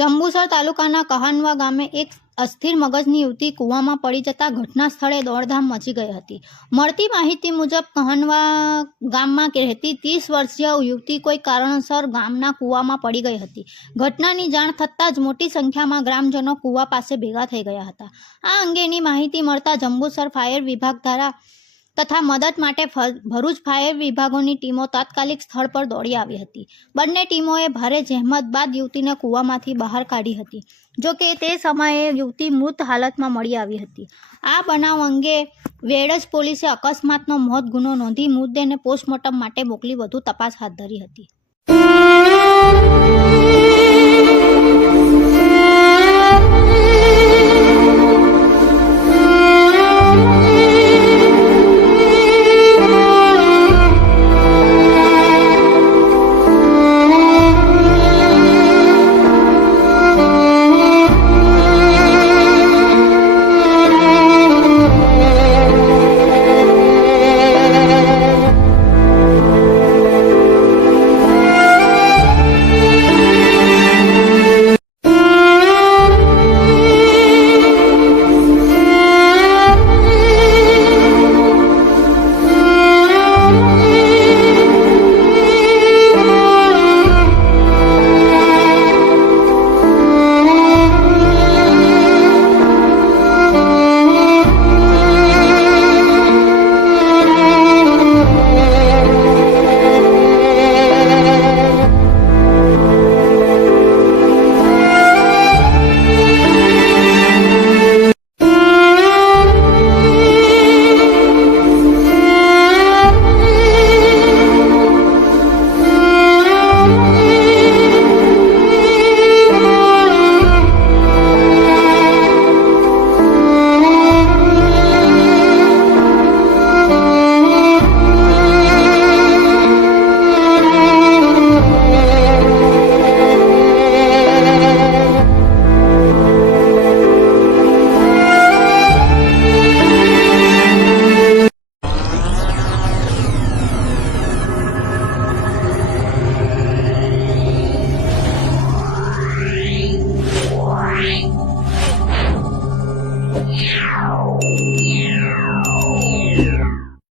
જંબુસર તાલુકાના કહાનવા ગામે એક અસ્થિર મગજની યુવતી કૂવામાં પડી જતા ઘટના સ્થળે દોડધામ મચી ગઈ હતી। મળતી માહિતી મુજબ કહાનવા ગામમાં રહેતી 30 વર્ષીય યુવતી કોઈ કારણસર ગામના કૂવામાં પડી ગઈ હતી। ઘટનાની જાણ થતાં જ મોટી સંખ્યામાં ગ્રામજનો કૂવા પાસે ભેગા થઈ ગયા હતા। આ અંગેની માહિતી મળતા જંબુસર ફાયર વિભાગ દ્વારા તથા મદદ માટે ભરૂચ ફાયર વિભાગોની ટીમો તાત્કાલિક સ્થળ પર દોડી આવી હતી। બંને ટીમોએ ભારે જહેમત બાદ યુવતીને કૂવામાંથી બહાર કાઢી હતી। જો કે તે સમયે યુવતી મૃત હાલતમાં મળી આવી હતી। આ બનાવ અંગે વેડજ પોલીસે અકસ્માતનો મોત ગુનો નોંધી મૃતદેહને પોસ્ટમોર્ટમ માટે મોકલી વધુ તપાસ હાથ ધરી હતી।